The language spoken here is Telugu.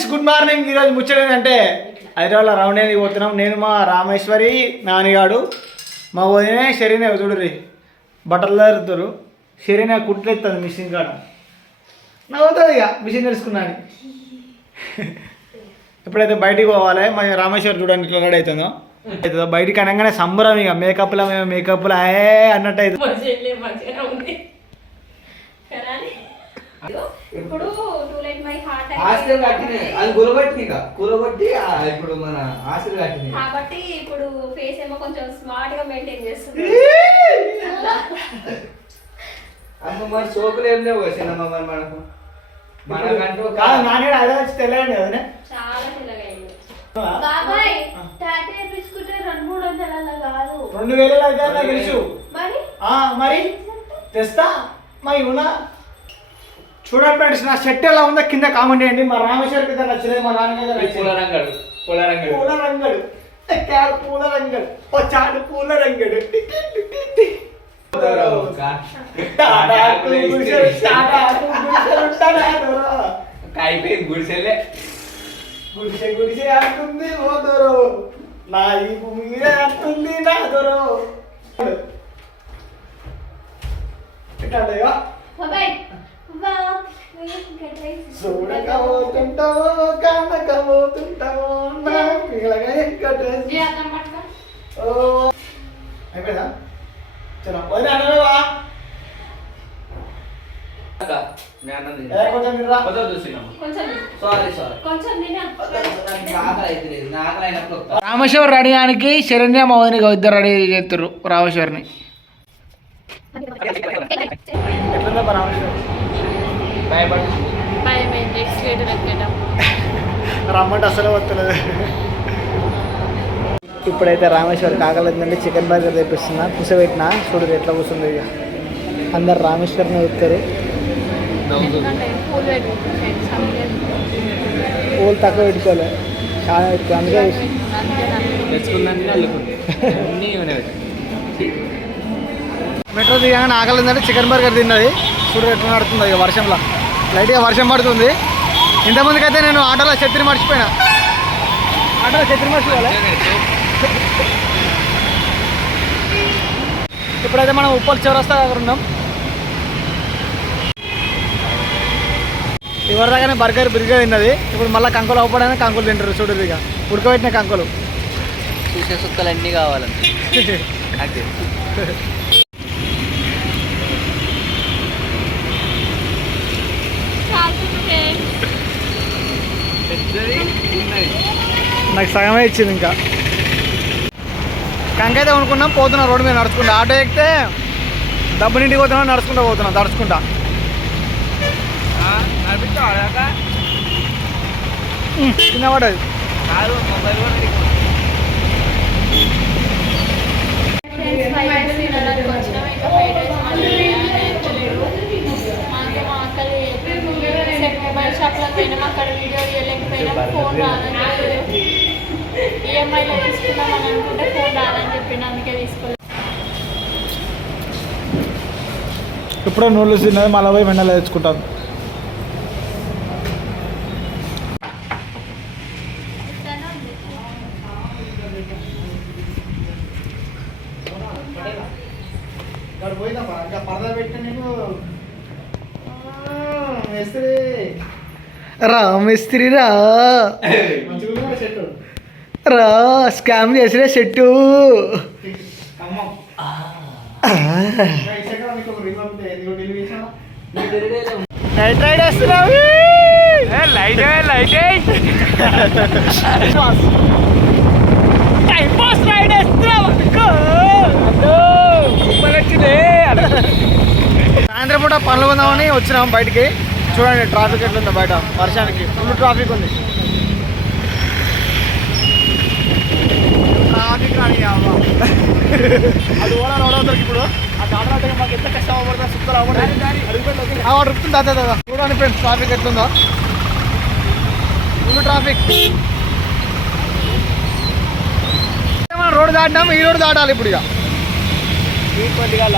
Friends good morning. ఈరోజు ముచ్చట ఏంటంటే హైదరాబాద్లో రౌండ్ అనేది పోతున్నాం. నేను మా రామేశ్వరి నానిగాడు మా వదినే షరీనే చూడరి బట్టలు తరుతారు. షరీనే కుట్లు ఎత్తుంది మిషన్ కాడ నవ్వుతుంది ఇక మిషన్ తెలుసుకున్నాను. ఎప్పుడైతే బయటికి పోవాలి మా రామేశ్వరి చూడండి ఇట్లా రెడీ అవుతుందో అవుతుందో బయటికి అనగానే సంబరం ఇక మేకప్లో అన్నట్టు అవుతుంది. ఇప్పుడు హాస్టల్ కట్టినాయి అది కూలబట్టి కూలబట్టి ఇప్పుడు మన హాస్టల్ కట్టినాయి కాబట్టి ఇప్పుడు ఫేస్ ఏమో కొంచెం స్మార్ట్ గా మెయింటైన్ చేస్తుంది. అమ్మ మరి సోకులు ఏం లేవు వచ్చినమ్మ మరి మనకు మనకంటూ తెలియండి కదా చాలా తెల్లగైంది బాబాయ్. టాటూ వేయించుకుంటే 200-300 కాదు 2000 అయితే తెలుసు మరి తెస్తా మా ఇవునా. చూడండి ఫ్రెండ్స్ నా షర్ట్ ఎలా ఉందో కింద కామెంట్ చేయండి. మా రామేశ్వరికి అయితే నచ్చలేదు, మా నాన్నగారు పూలరంగడు వచ్చాడు పూలరంగడు. అయిపోయింది గుడిసెలే గుడిసె అంటుంది పోదరు నా ఈ మీరే అంటుంది నా దొరు ఎట్లా చూడకపోతుంటావో కానకపోతుంటావో అయిపోయిందా చలో పోయినా అనవా రామేశ్వర్ రెడీయానికి శరణ్య మోహన్ ఇద్దరు రెడీ చేస్తారు రామేశ్వర్ని. రమ్మంటే అసలు వస్తలేదు. ఇప్పుడైతే రామేశ్వర్ కాగలేదంటే చికెన్ బర్గర్ తెప్పిస్తున్నా కూర్చోబెట్టినా చూడరు ఎట్లా కూర్చుంది. ఇక అందరు రామేశ్వర్ని వస్తారు. పూలు తక్కువ పెట్టుకోలే చాలా ఎక్కువ అందుకే మెట్రో దిగానే ఆకలిందంటే చికెన్ బర్గర్ తిన్నది. చూడరు ఎట్లా నడుతుంది. ఇక వర్షంలో లైట్గా వర్షం పడుతుంది. ఇంతమందికి అయితే నేను ఆటోలో ఛత్రి మర్చిపోయినా. ఆటోలో ఛత్రి మర్చిపోలే. ఇప్పుడైతే మనం ఉప్పల్ చౌరస్తా దగ్గర ఉన్నాం. ఎవరిదాకానే బర్గర్ బిరిగా తిన్నది. ఇప్పుడు మళ్ళీ కంకులు అవ్వడానికి కంకులు తింటారు. చూడరు ఇక ఉడకబెట్టిన కంకులు చూసే సుక్కలు అన్నీ కావాలంటే నాకు సగమే ఇచ్చింది. ఇంకా కంకైతే కొనుక్కున్నాం. పోతున్నాం రోడ్డు మీద నడుచుకుంటా. ఆటో ఎక్కితే డబ్బునింటికి పోతున్నాం. నడుచుకుంటా పోతున్నాం తడుచుకుంటా. కింద పడదు. మొబైల్ షాప్లో పోయినాం. అక్కడ వీడియో తీయలేకపోయినాం. ఫోన్ రాదని ఈఎంఐలో తీసుకున్నామని అనుకుంటే ఫోన్ రాదని చెప్పిన అందుకే తీసుకోలేదు. ఇప్పుడు నూడిల్స్ తిన్నది మళ్ళీ పోయి వెన్నెల తెచ్చుకుంటాను. పరదా పెట్టిన నీకు రా మిస్త్రీ రా రా స్కామ్ చేసిన చెట్టు నైట్ రైడ్ వేస్తున్నావు. టైం పాస్ రైడ్ వేస్తున్నావు. సాయంత్రం పూట పనులు కొందామని వచ్చినాం బయటికి. చూడండి ట్రాఫిక్ ఎట్లుందో బయట. వర్షానికి ఫుల్ ట్రాఫిక్ ఉంది. ట్రాఫిక్ రాని అది ఓలా రోడవుతారు. ఇప్పుడు ఆ దాదాపు మాకు ఎంత కష్టం అవ్వబడుతుందో సుత్తలు అవ్వడం రుపుతుంది. అదే కదా చూడండి ఫ్రెండ్స్ ట్రాఫిక్ ఎట్లుందో. Full traffic. మనం రోడ్డు దాటినాం. ఈ రోడ్డు దాటాలి ఇప్పుడు. ఇక కొద్దిగా